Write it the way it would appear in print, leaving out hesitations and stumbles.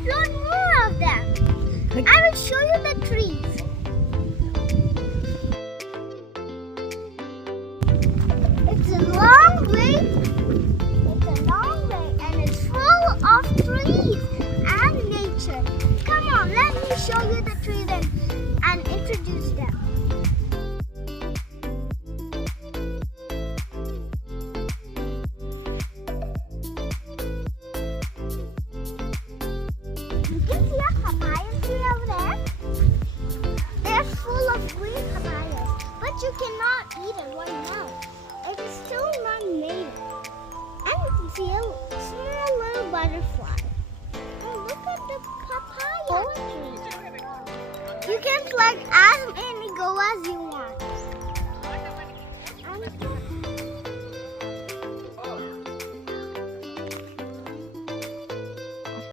explore more of them. I will show you the trees. It's a long way. It's a long way and it's full of trees and nature. Come on, let me show you the trees and introduce them. You can see a papaya tree over there. They're full of green papayas, but you cannot eat it right now. It is still not made. And you can see a small little butterfly. And look at the papaya tree. You can select as many go as you want.